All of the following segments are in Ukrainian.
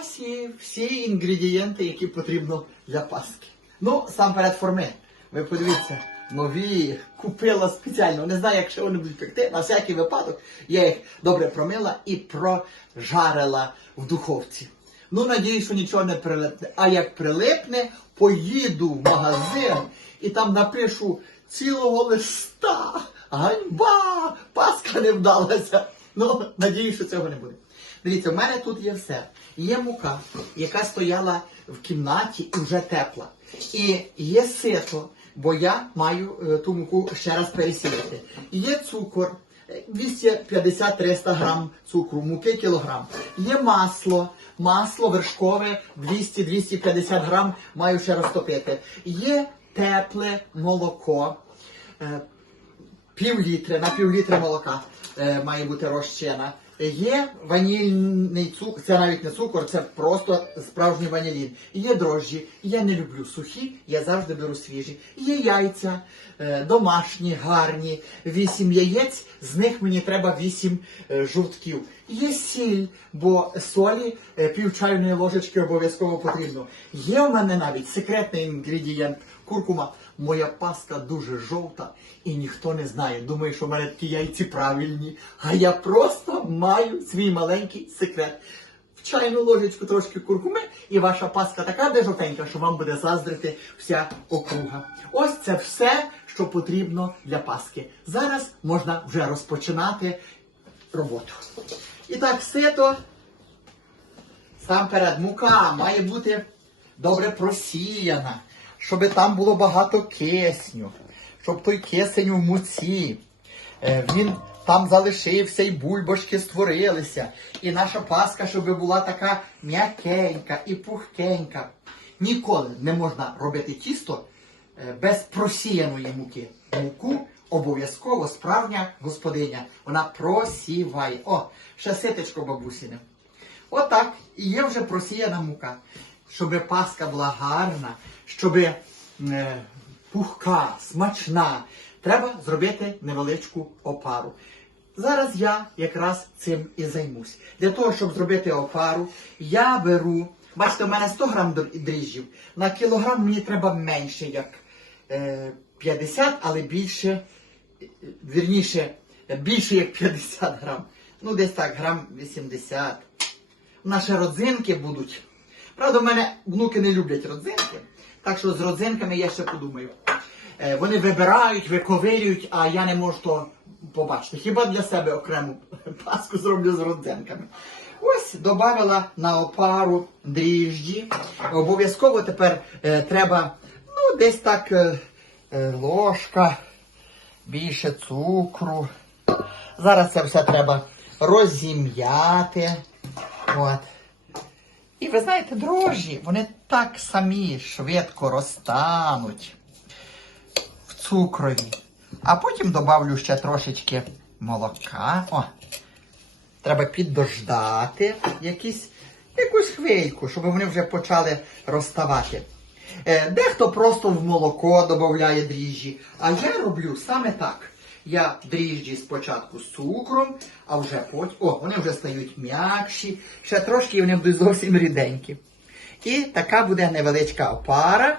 Ось і всі інгредієнти, які потрібно для паски. Ну, сам перед форми. Ви подивіться, нові купила спеціально. Не знаю, як ще вони будуть пекти. На всякий випадок я їх добре промила і прожарила в духовці. Ну, надіюсь, що нічого не прилипне. А як прилипне, поїду в магазин і там напишу цілого листа. Ганьба! Паска не вдалася. Ну, надіюсь, що цього не буде. Дивіться, в мене тут є все. Є мука, яка стояла в кімнаті і вже тепла. І є сито, бо я маю е, ту муку ще раз пересіяти. І є цукор. е, 250-300 грам цукру, муки кілограм. Є масло, масло вершкове 200-250 грам, маю ще розтопити. Є тепле молоко, е, пів літри, на пів літри молока е, має бути розчина. Є ванільний цукор, це навіть не цукор, це просто справжній ванілін. Є дрожжі. Я не люблю сухі, я завжди беру свіжі. Є яйця е, домашні, гарні, вісім яєць, з них мені треба вісім е, жовтків. Є сіль, бо солі е, пів чайної ложечки обов'язково потрібно. Є у мене навіть секретний інгредієнт куркума. Моя паска дуже жовта і ніхто не знає. Думає, що в мене такі яйці правильні. А я просто маю свій маленький секрет. В чайну ложечку трошки куркуми, і ваша паска така де жовтенька, що вам буде заздрити вся округа. Ось це все, що потрібно для паски. Зараз можна вже розпочинати роботу. І так, сито. Сам перед мука має бути добре просіяна, щоб там було багато кисню, щоб той кисень у муці. е, Він там залишився і бульбашки створилися. І наша паска, щоб була така м'якенька і пухкенька. Ніколи не можна робити тісто е, без просіяної муки. Муку обов'язково справжня господиня. Вона просіває. О, ще ситечко бабусіне. Отак. І є вже просіяна мука. Щоб паска була гарна, щоб е, пухка, смачна, треба зробити невеличку опару. Зараз я якраз цим і займусь. Для того, щоб зробити опару, я беру, бачите, у мене 100 грам дріжджів. На кілограм мені треба менше, як е, 50, але більше, е, вірніше, більше як 50 грам. Ну, десь так, грам 80. Наші родзинки будуть. Правда, в мене внуки не люблять родзинки, так що з родзинками я ще подумаю. Е, Вони вибирають, виковирюють, а я не можу то побачити. Хіба для себе окрему паску зроблю з родзинками. Ось додавала на опару дріжджі. Обов'язково тепер е, треба ну, десь так е, е, ложка, більше цукру. Зараз це все треба розім'яти. От. І ви знаєте, дрожжі, вони так самі швидко розтануть в цукрові. А потім добавлю ще трошечки молока. О, треба піддождати якісь, якусь хвильку, щоб вони вже почали розставати. Е, Дехто просто в молоко додає дріжджі, а я роблю саме так. Я дріжджі спочатку з цукром, а вже потім. О, вони вже стають м'якші, ще трошки вони будуть зовсім ріденькі. І така буде невеличка опара,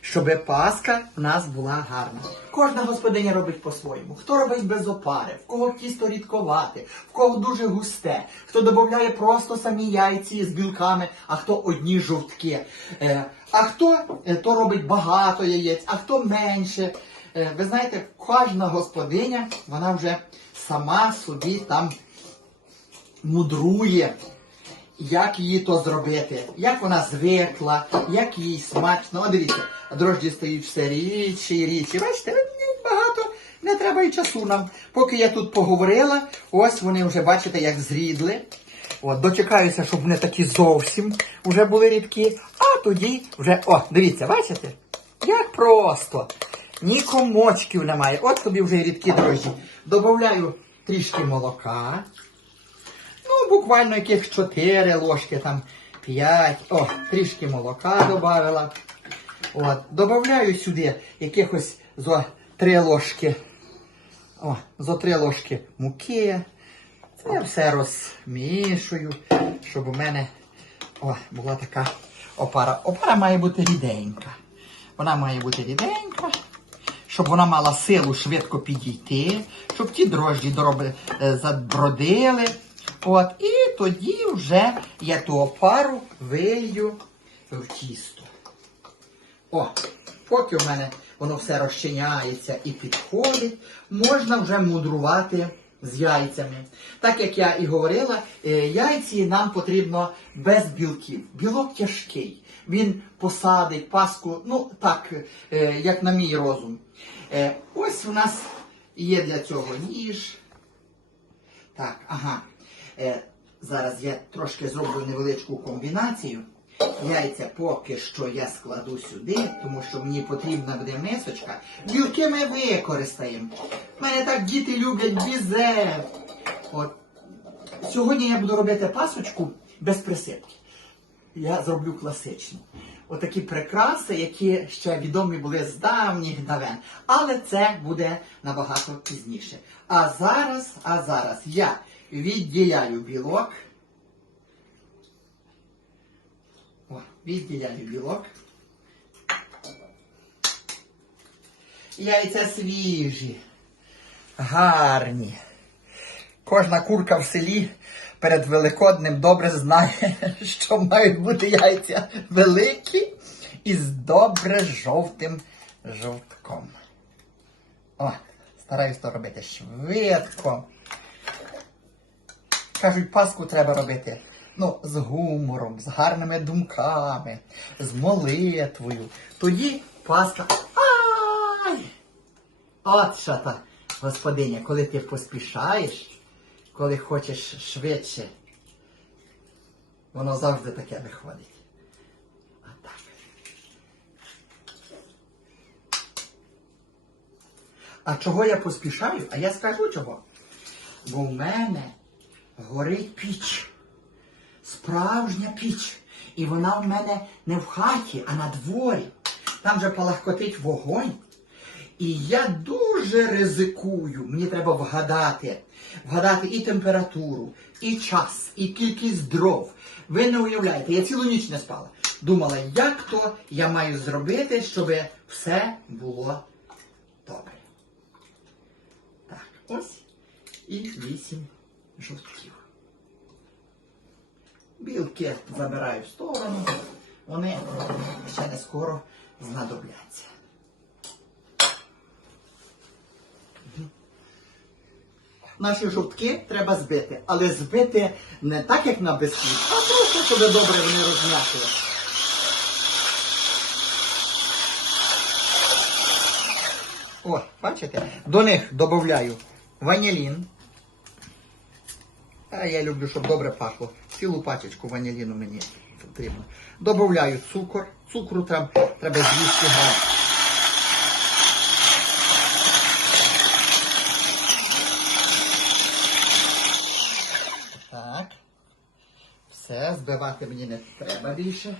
щоб паска в нас була гарна. Кожна господиня робить по-своєму. Хто робить без опари, в кого тісто рідковате, в кого дуже густе, хто додає просто самі яйці з білками, а хто одні жовтки. Е, а хто е, то робить багато яєць, а хто менше. Е, ви знаєте, кожна господиня, вона вже сама собі там мудрує, як її то зробити, як вона звикла, як їй смачно. О, дивіться, дрожджі стають все рідші і рідші. Бачите, багато не треба і часу нам. Поки я тут поговорила, ось вони вже бачите, як зрідли. От, дочекаюся, щоб вони такі зовсім вже були рідкі. А тоді вже, о, дивіться, бачите? Як просто. Ні комочків немає. От тобі вже рідкі дрожжі. Добавляю трішки молока. Ну, буквально яких 4 ложки, там 5. О, трішки молока додавила. От, добавляю сюди якихось зо 3 ложки. О, зо 3 ложки муки. Це все розмішую, щоб у мене О, була така опара. Опара має бути ріденька. Вона має бути ріденька, щоб вона мала силу швидко підійти, щоб ті дрожжі е, забродили. От, і тоді вже я ту опару вилью в тісто. О, поки в мене воно все розчиняється і підходить, можна вже мудрувати з яйцями. Так як я і говорила, е, яйці нам потрібно без білків. Білок тяжкий. Він посадить паску, ну так, е, як на мій розум. Е, Ось у нас є для цього ніж. Так, ага. Е, зараз я трошки зроблю невеличку комбінацію. Яйця поки що я складу сюди, тому що мені потрібна буде мисочка. Білки ми використаємо. У мене так діти люблять бізе. От. Сьогодні я буду робити пасочку без присипки. Я зроблю класичну. Отакі прикраси, які ще відомі були з давніх давен. Але це буде набагато пізніше. А зараз, а зараз я відділяю білок. О, відділяю білок. Яйця свіжі, гарні. Кожна курка в селі перед Великоднем добре знає, що мають бути яйця великі і з добре жовтим жовтком. О, стараюсь то робити швидко. Кажуть, паску треба робити. Ну, з гумором, з гарними думками, з молитвою. Тоді паска. Ай! От та, господиня, коли ти поспішаєш, коли хочеш швидше, воно завжди таке виходить. А так. А чого я поспішаю? А я скажу чого. Бо в мене горить піч. Справжня піч. І вона в мене не в хаті, а на дворі. Там же палахкотить вогонь. І я дуже ризикую. Мені треба вгадати. Вгадати і температуру, і час, і кількість дров. Ви не уявляєте, я цілу ніч не спала. Думала, як то я маю зробити, щоб все було добре. Так, ось і вісім жовтків. Білки забираю в сторону, вони ще не скоро знадобляться. Наші жовтки треба збити, але збити не так, як на бисквіт, а просто, щоб добре вони розм'якли. О, бачите? До них додаю ванілін. Я люблю, щоб добре пахло. Цілу пачечку ваніліну мені потрібно. Добавляю цукор. Цукру там треба 200 грам. Так. Все, збивати мені не треба більше.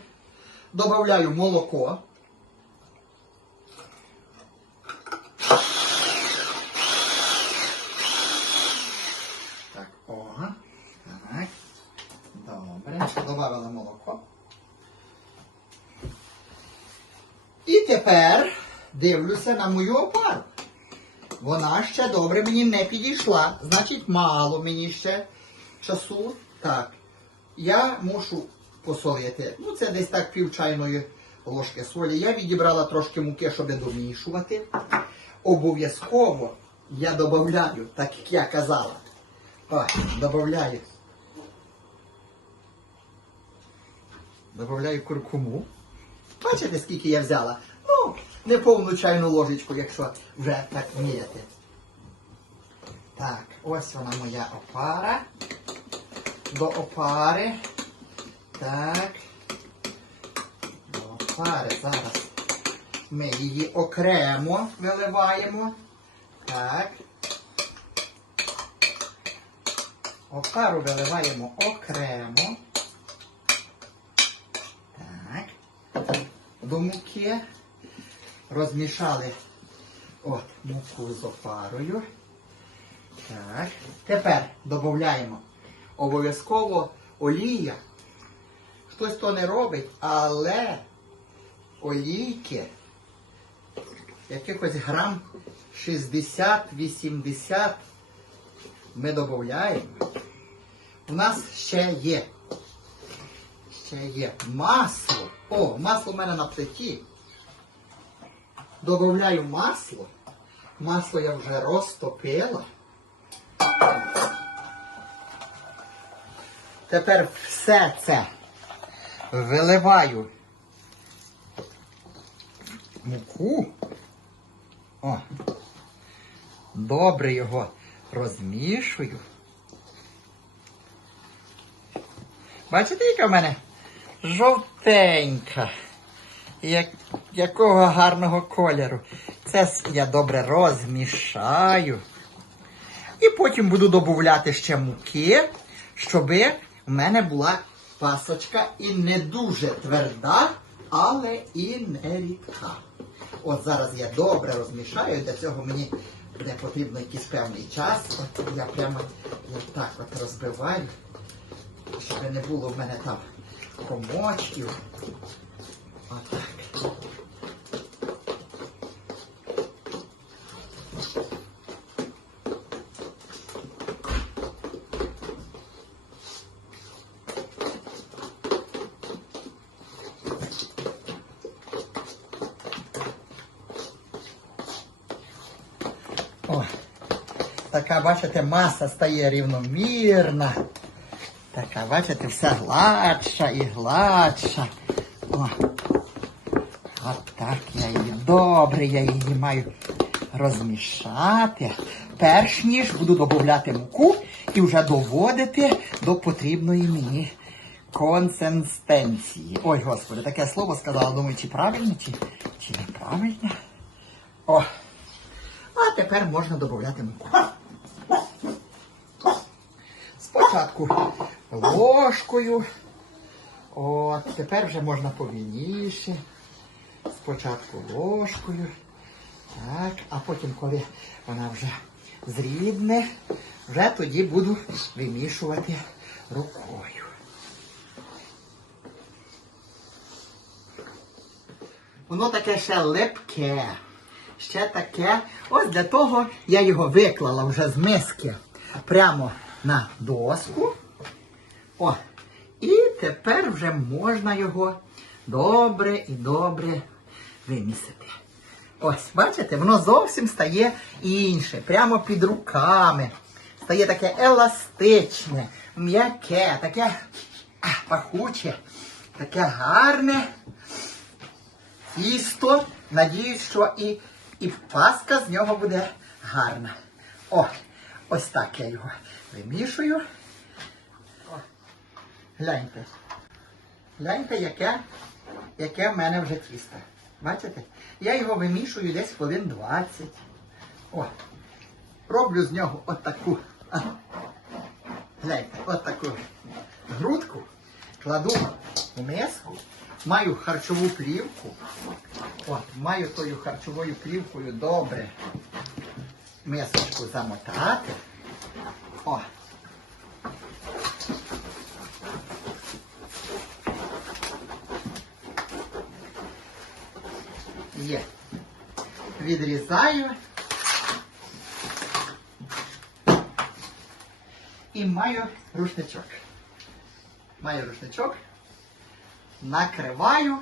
Добавляю молоко. Так, ога. Так. Добре. Добавили молоко. І тепер дивлюся на мою опару. Вона ще добре мені не підійшла. Значить, мало мені ще часу. Так. Я мушу посолити. Ну, це десь так пів чайної ложки солі. Я відібрала трошки муки, щоб домішувати. Обов'язково я додаю, так як я казала. О, додаю. Добавляю куркуму. Бачите, скільки я взяла? Ну, не повну чайну ложечку, якщо вже так міряти. Так, ось вона моя опара. До опари. Так. До опари. Зараз ми її окремо виливаємо. Так. Опару виливаємо окремо. Так. До муки розмішали от муку з опарою. Так. Тепер додаємо обов'язково олія, хтось то не робить, але олійки якихось грам 60-80 ми додаємо. У нас ще є. Ще є масло. О, масло в мене на плиті. Добавляю масло. Масло я вже розтопила. Тепер все це виливаю муку. О. Добре його розмішую. Бачите, яка в мене жовтенька. Як, якого гарного кольору. Це я добре розмішаю. І потім буду додати ще муки, щоб в мене була пасочка і не дуже тверда, але і не рідка. От зараз я добре розмішаю, для цього мені не потрібно якийсь певний час. От я прямо як так от розбиваю, щоб не було в мене там комочків. Отак. Бачите, маса стає рівномірна. Така, бачите, все гладша і гладша. О. От так я її добре, я її маю розмішати. Перш ніж буду додати муку і вже доводити до потрібної мені консистенції. Ой, господи, таке слово сказала, думаю, чи правильно, чи, чи неправильно. О, а тепер можна додати муку. Спочатку ложкою. От, тепер вже можна повільніше. Спочатку ложкою. Так, а потім, коли вона вже зрідне, вже тоді буду вимішувати рукою. Воно таке ще липке. Ще таке. Ось для того я його виклала вже з миски прямо на доску. О. І тепер вже можна його добре і добре вимісити. Ось, бачите, воно зовсім стає інше, прямо під руками. Стає таке еластичне, м'яке, таке пахуче, таке гарне тісто. Надіюсь, що і, і паска з нього буде гарна. О, ось так я його вимішую. О, гляньте. Гляньте, яке, яке в мене вже тісто. Бачите? Я його вимішую десь хвилин 20. О, роблю з нього отаку. Гляньте, отаку грудку. Кладу в миску, маю харчову плівку. От, маю тою харчовою плівкою добре мисочку замотати. О. Є. Відрізаю. І маю рушничок. Маю рушничок. Накриваю.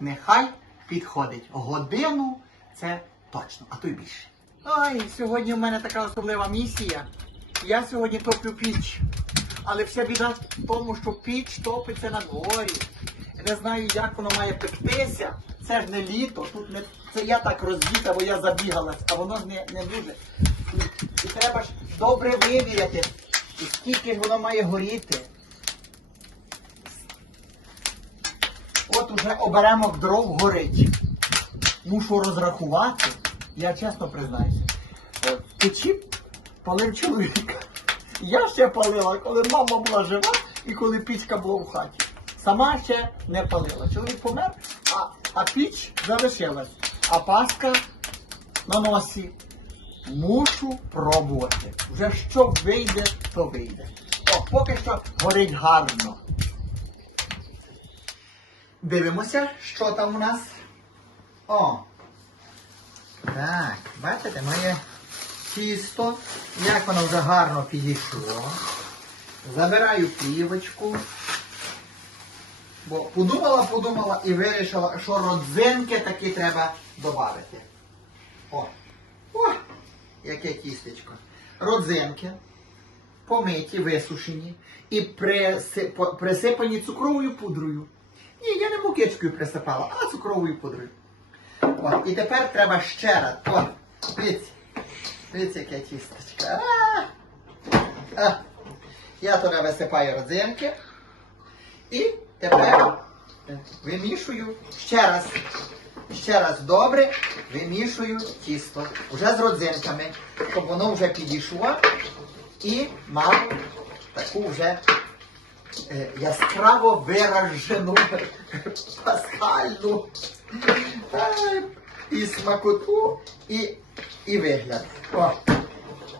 Нехай підходить. Годину це точно, а то й більше. Ой, сьогодні в мене така особлива місія. Я сьогодні топлю піч. Але вся біда в тому, що піч топиться на дворі. Не знаю, як воно має пектися. Це ж не літо. Тут не це я так розвіта, бо я забігалась, а воно ж не, не дуже. І, треба ж добре виміряти, скільки ж воно має горіти. От уже оберемок дров горить. Мушу розрахувати. Я чесно признаюся. Е, печі палив чоловіка. Я ще палила, коли мама була жива і коли пічка була в хаті. Сама ще не палила. Чоловік помер, а, а піч залишилась. А паска на носі. Мушу пробувати. Вже що вийде, то вийде. О, поки що горить гарно. Дивимося, що там у нас. О! Так, бачите, моє тісто, як воно вже гарно підійшло. Забираю плівочку. Бо подумала, подумала і вирішила, що родзинки таки треба додати. О! О! Яке тістечко. Родзинки помиті, висушені і присипані цукровою пудрою. Ні, я не мукичкою присипала, а цукровою пудрою. От, і тепер треба ще раз. От, дивіться. Дивіться, яке тістечко. А! А! Я туди висипаю родзинки. І тепер вимішую ще раз. Ще раз добре вимішую тісто. Вже з родзинками, щоб воно вже підійшло і мало таку вже е, яскраво виражену пасхальну і смакоту, і, і вигляд. О,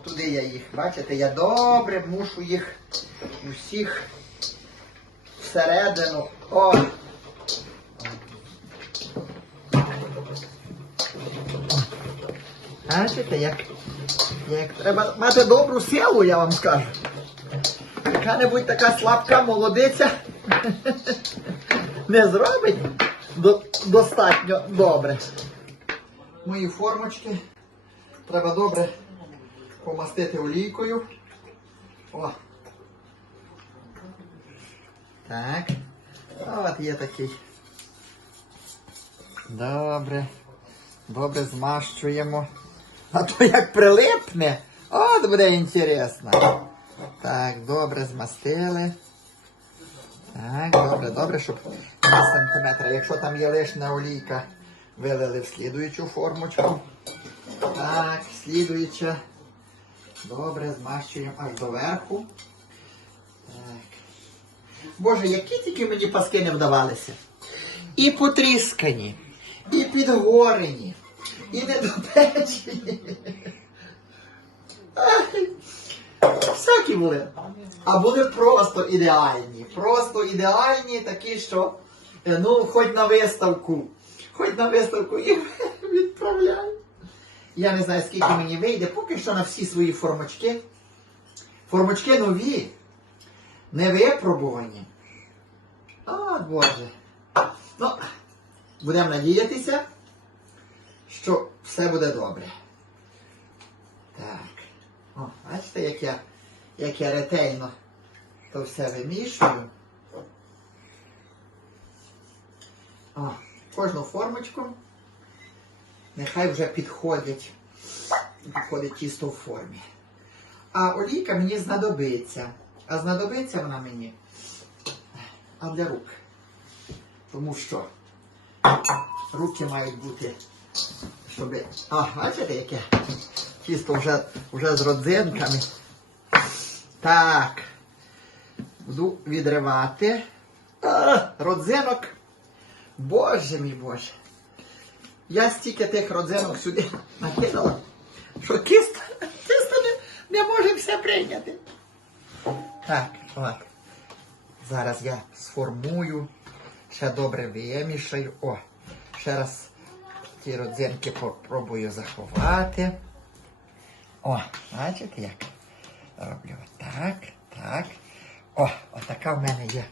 туди я їх, бачите, я добре мушу їх усіх всередину. О! Бачите, як, як треба мати добру силу, я вам скажу. Яка-небудь така слабка молодиця не зробить до- достатньо добре. Мої формочки треба добре помастити олійкою. О. Так. От є такий. Добре. Добре змащуємо. А то як прилипне, от буде інтересно. Так, добре змастили. Так, добре, добре, щоб на сантиметр. Якщо там є лишня олійка, вилили в слідуючу формочку. Так, слідуюча. Добре, змащуємо аж до верху. Боже, які тільки мені паски не вдавалися. І потріскані, і підгорені, і недопечені. Всякі були. А були просто ідеальні. Просто ідеальні, такі, що е, ну, хоч на виставку, хоч на виставку і відправляй. Я не знаю, скільки мені вийде, поки що на всі свої формочки. Формочки нові, не випробувані. О, Боже. Ну, будемо надіятися, що все буде добре. Так. О, бачите, як я, як я ретельно то все вимішую. О, кожну формочку. Нехай вже підходить. Підходить тісто в формі. А олійка мені знадобиться. А знадобиться вона мені а для рук. Тому що руки мають бути, щоб. А, бачите, яке тісто вже, вже з родзинками. Так. Буду відривати. А, родзинок. Боже мій Боже. Я стільки тих родзинок сюди накидала, що кіст, тісто не, не може все прийняти. Так, от. Зараз я сформую, ще добре вимішаю. О, ще раз ті родзинки попробую заховати. О, бачите як? Роблю так, так. О, отака в мене є.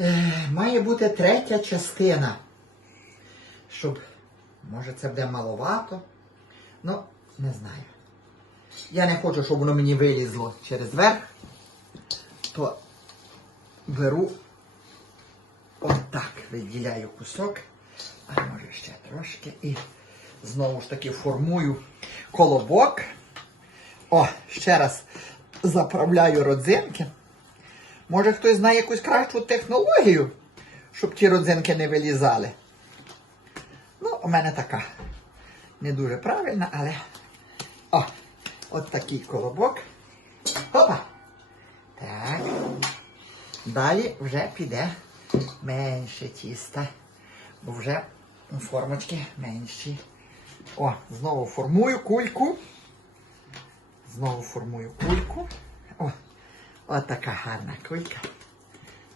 Е, має бути третя частина. Щоб, може це буде маловато. Ну, не знаю. Я не хочу, щоб воно мені вилізло через верх. То беру отак, виділяю кусок, а може ще трошки і знову ж таки формую колобок. О, ще раз заправляю родзинки. Може хтось знає якусь кращу технологію, щоб ті родзинки не вилізали. Ну, у мене така не дуже правильна, але. О, от такий колобок. Опа! Так. Далі вже піде менше тіста. Бо вже формочки менші. О, знову формую кульку. Знову формую кульку. О, от така гарна кулька.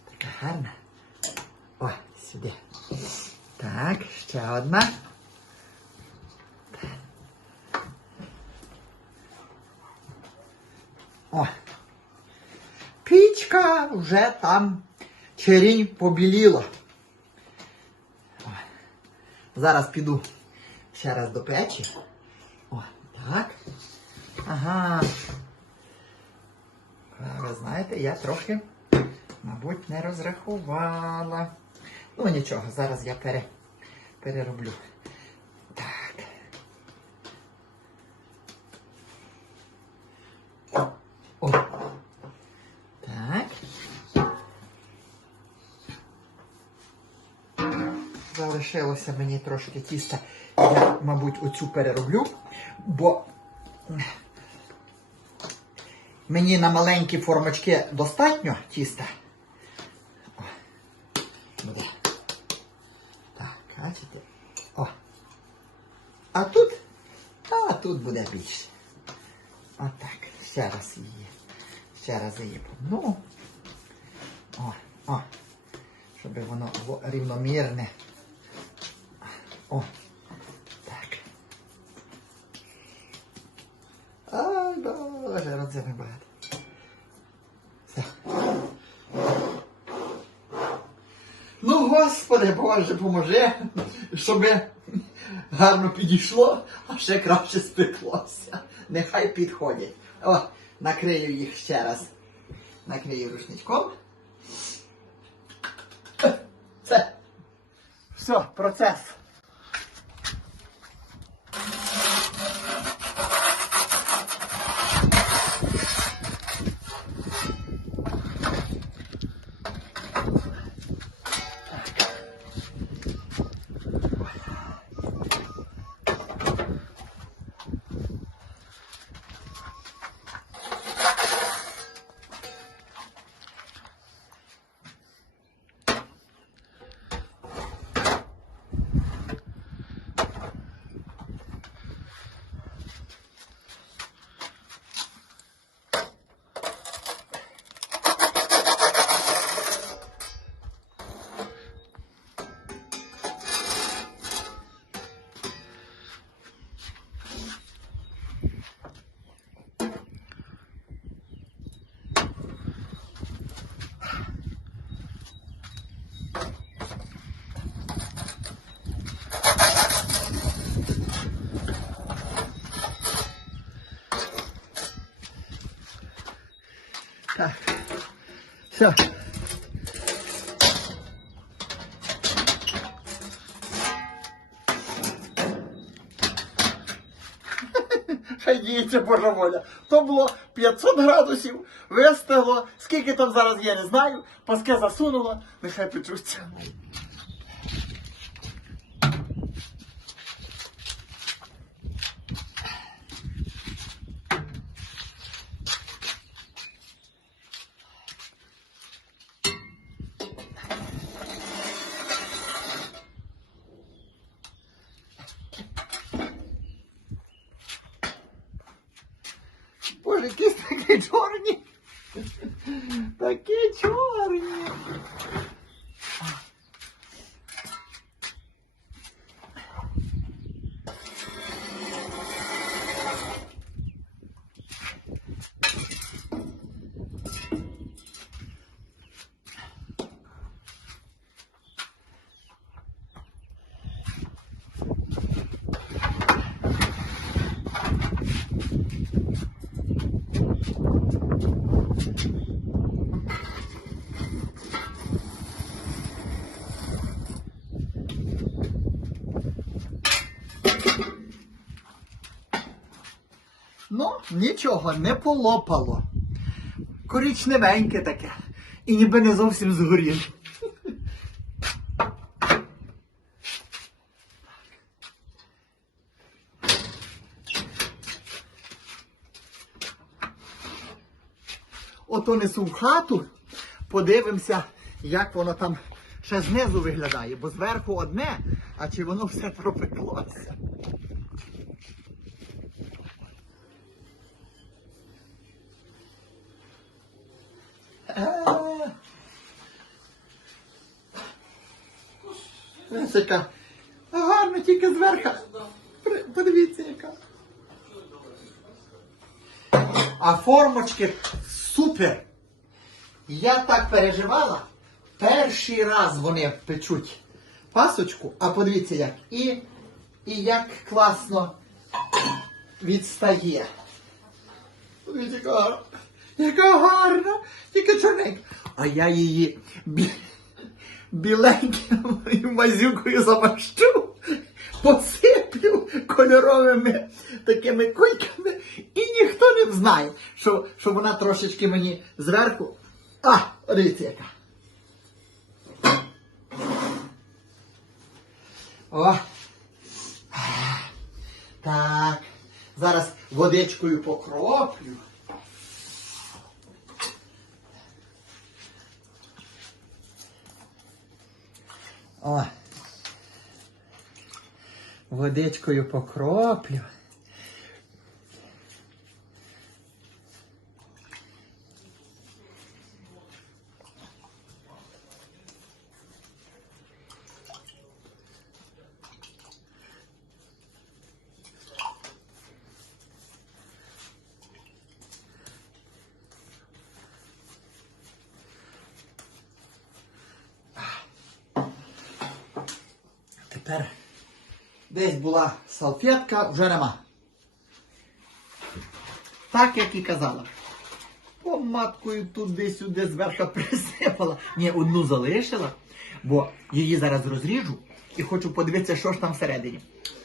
Така гарна. О, сюди. Так, ще одна. О. Пічка вже там черінь побіліла. О. Зараз піду ще раз до печі. О, так. Ага. Ви знаєте, я трохи, мабуть, не розрахувала. Ну нічого, зараз я пере, перероблю. Так. О. Так. Залишилося мені трошки тіста. Я, мабуть, оцю перероблю, бо мені на маленькі формочки достатньо тіста. Буде. Так, бачите? О. А тут? А тут буде більше. Отак. Ще раз її. Ще раз її помну. О, о. Щоб воно було рівномірне. О. Так. Ай, боже, родзини багато. Все. Ну, Господи, Боже, поможи, щоб гарно підійшло, а ще краще спеклося. Нехай підходять. О, накрию їх ще раз. Накрию рушничком. Все. Процес. Все. Хай діється Божа воля. То було 500 градусів, вистигло. Скільки там зараз є, не знаю. Паске засунуло, нехай печуться. Боже, якісь такі чорні. Такі чорні. Ну, нічого, не полопало. Коричневеньке таке. І ніби не зовсім згоріло. Ото несу в хату, подивимося, як воно там ще знизу виглядає, бо зверху одне, а чи воно все пропеклося. Ось яка. Гарно, тільки зверху. Подивіться, яка. А формочки супер. Я так переживала. Перший раз вони печуть пасочку, а подивіться як. І, і як класно відстає. Подивіться, яка гарна. Яка гарна, тільки чорненька. А я її бі... біленькою мазюкою замащу, посиплю кольоровими такими кульками, і ніхто не знає, що, що вона трошечки мені зверху. А, дивіться яка. О. Так. Зараз водичкою покроплю. О. Водичкою покроплю. Тепер десь була салфетка, вже нема. Так, як і казала. Поматкою туди-сюди зверху присипала. Ні, одну залишила, бо її зараз розріжу і хочу подивитися, що ж там всередині.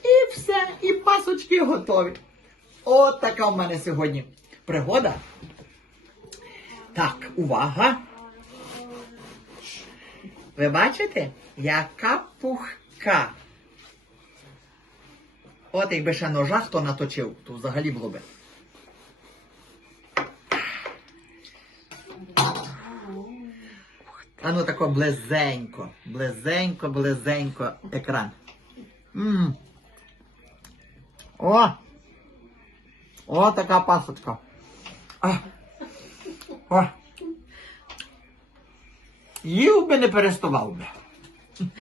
І все, і пасочки готові. От така в мене сьогодні пригода. Так, увага. Ви бачите, яка пухка. От якби ще ножа хто наточив, то взагалі було би. А ну тако близенько, близенько, близенько екран. М. О! О, така пасочка. Їв би не переставав би.